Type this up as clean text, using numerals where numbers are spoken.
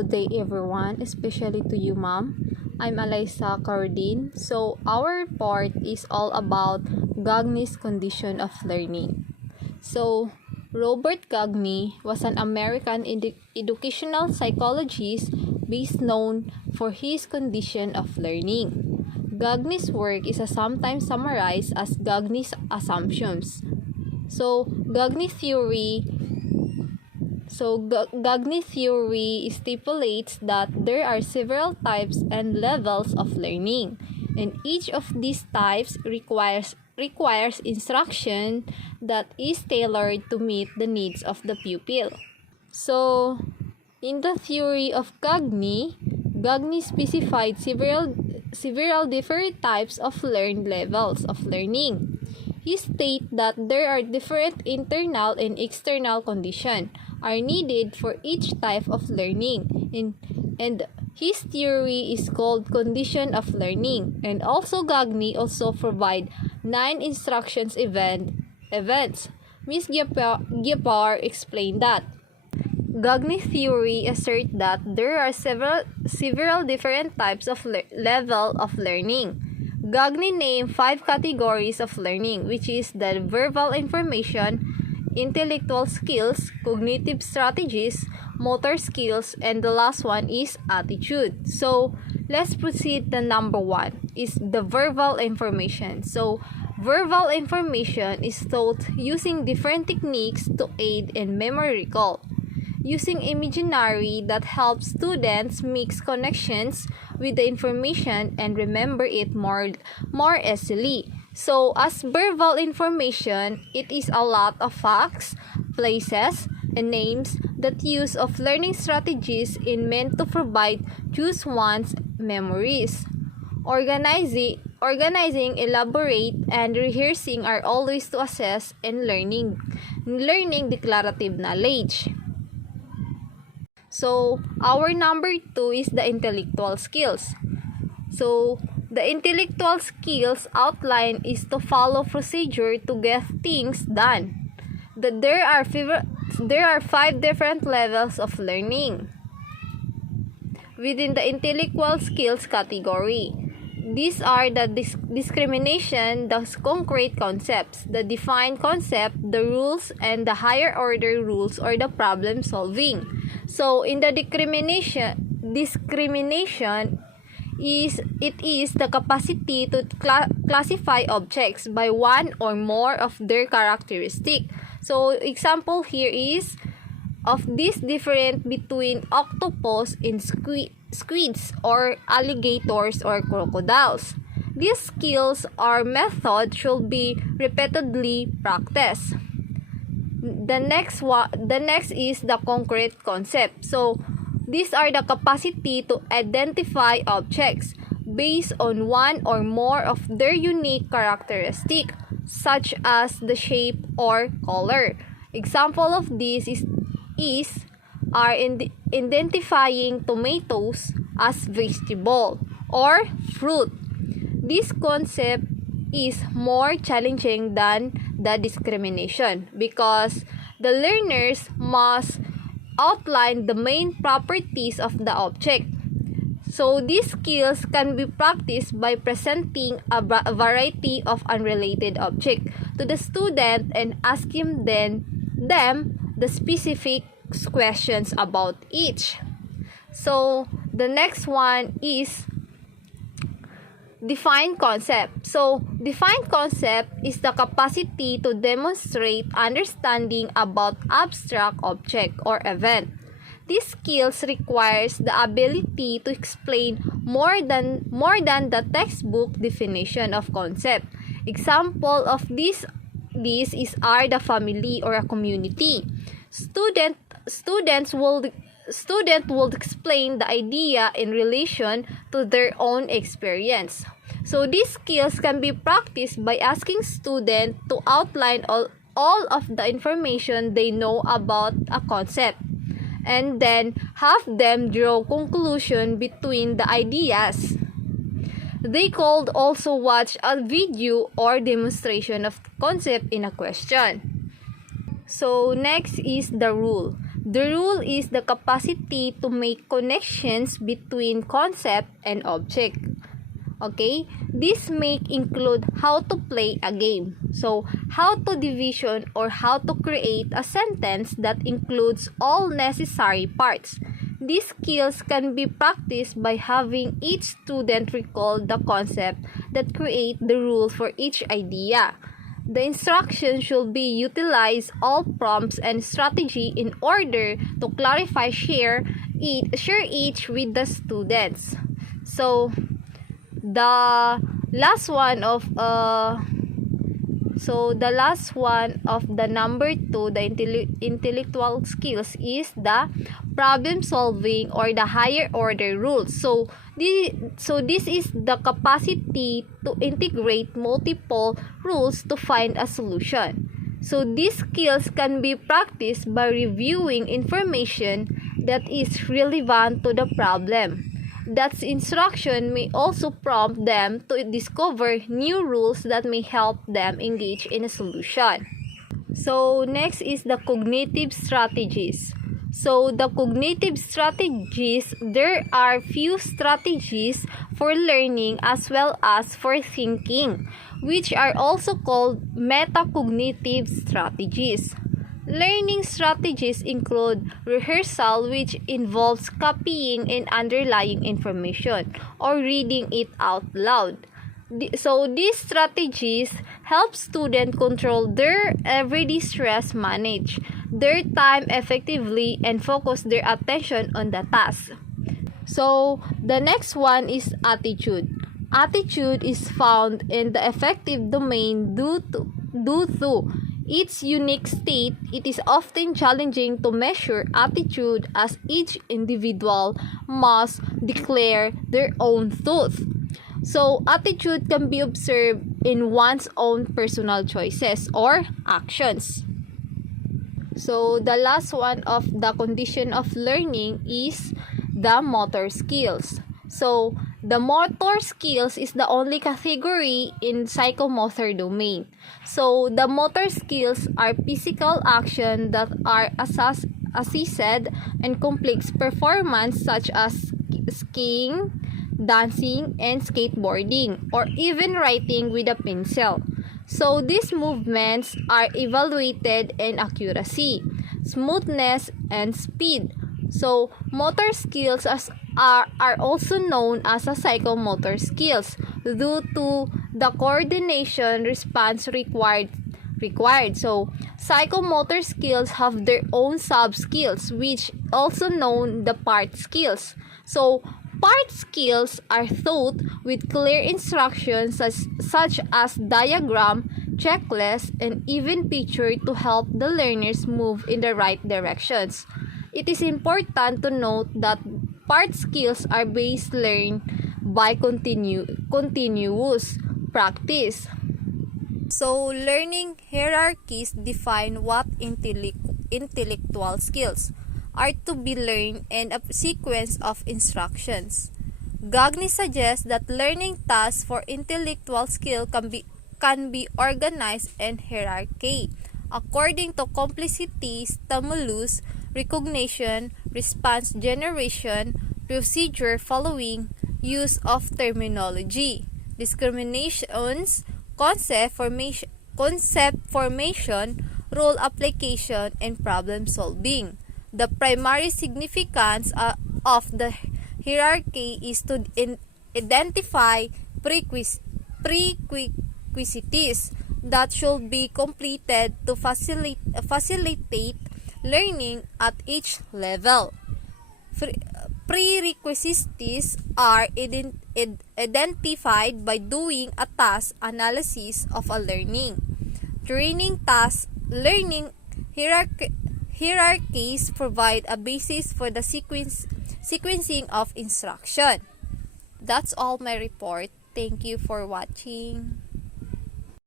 Good day everyone, especially to you ma'am. I'm Alyssa Cardin. So our report is all about Gagne's condition of learning. So Robert Gagne was an American educational psychologist best known for his condition of learning. Gagne's work is sometimes summarized as Gagne's assumptions. So Gagne theory Gagne theory stipulates that there are several types and levels of learning, and each of these types requires instruction that is tailored to meet the needs of the pupil. So, in the theory of Gagne specified several different types of learned levels of learning. He states that there are different internal and external conditions are needed for each type of learning, and his theory is called condition of learning. And also Gagne also provide 9 instructions events. Ms. Giapar explained that Gagne theory asserts that there are several different types of level of learning. Gagne named 5 categories of learning, which is the verbal information, intellectual skills, cognitive strategies, motor skills, and the last one is attitude. So let's proceed to number 1 is the verbal information. So verbal information is taught using different techniques to aid in memory recall, using imaginary that helps students mix connections with the information and remember it more easily. So, as verbal information, it is a lot of facts, places, and names that use of learning strategies in meant to provide choose one's memories. Organizing, elaborate, and rehearsing are always to assess and learning declarative knowledge. So, our number 2 is the intellectual skills. So, the intellectual skills outline is to follow procedure to get things done. There are 5 different levels of learning within the intellectual skills category. These are the discrimination, the concrete concepts, the defined concept, the rules, and the higher order rules or the problem solving. So, in the discrimination is the capacity to classify objects by one or more of their characteristic. So, example here is of this difference between octopus and squids or alligators or crocodiles. These skills or methods should be repeatedly practiced. The next is the concrete concept. So, these are the capacity to identify objects based on one or more of their unique characteristics, such as the shape or color. Example of this are identifying tomatoes as vegetable or fruit. This concept is more challenging than the discrimination because the learners must outline the main properties of the object. So these skills can be practiced by presenting a variety of unrelated objects to the student and asking them the specific questions about each. So the next one is defined concept. So, defined concept is the capacity to demonstrate understanding about abstract object or event. These skills requires the ability to explain more than the textbook definition of concept. Example of this are the family or a community. Students will explain the idea in relation to their own experience. So these skills can be practiced by asking students to outline all of the information they know about a concept and then have them draw conclusion between the ideas. They could also watch a video or demonstration of concept in a question. So next is the rule. The rule is the capacity to make connections between concept and object. Okay, this may include how to play a game. So, how to division or how to create a sentence that includes all necessary parts. These skills can be practiced by having each student recall the concept that create the rule for each idea. The instruction should be utilize all prompts and strategy in order to clarify share each with the students. So, the last one of the number 2, the intellectual skills, is the problem solving or the higher order rules. So this is the capacity to integrate multiple rules to find a solution. So these skills can be practiced by reviewing information that is relevant to the problem. That instruction may also prompt them to discover new rules that may help them engage in a solution. So next is the cognitive strategies. So the cognitive strategies, there are few strategies for learning as well as for thinking, which are also called metacognitive strategies. Learning strategies include rehearsal, which involves copying and underlying information or reading it out loud. So these strategies help students control their everyday stress, manage their time effectively, and focus their attention on the task. So the next one is attitude. Attitude is found in the affective domain due to its unique state. It is often challenging to measure attitude as each individual must declare their own truth. So, attitude can be observed in one's own personal choices or actions. So, the last one of the condition of learning is the motor skills. So, the motor skills is the only category in psychomotor domain. So, the motor skills are physical action that are assisted and complex performance such as skiing, dancing, and skateboarding, or even writing with a pencil. So, these movements are evaluated in accuracy, smoothness, and speed. So, motor skills are also known as a psychomotor skills due to the coordination response required. So, psychomotor skills have their own sub-skills, which also known the part skills. So, part skills are taught with clear instructions such as diagram, checklist, and even picture to help the learners move in the right directions. It is important to note that part skills are best learned by continuous practice. So, learning hierarchies define what intellectual skills are to be learned in a sequence of instructions. Gagne suggests that learning tasks for intellectual skill can be organized in hierarchy according to complexity, stimulus, recognition, response generation, procedure following, use of terminology, discriminations, concept formation, role application, and problem solving. The primary significance of the hierarchy is to identify prerequisites that should be completed to facilitate learning at each level. Prerequisites are identified by doing a task analysis of a learning. Training task learning hierarchies provide a basis for the sequencing of instruction. That's all my report. Thank you for watching.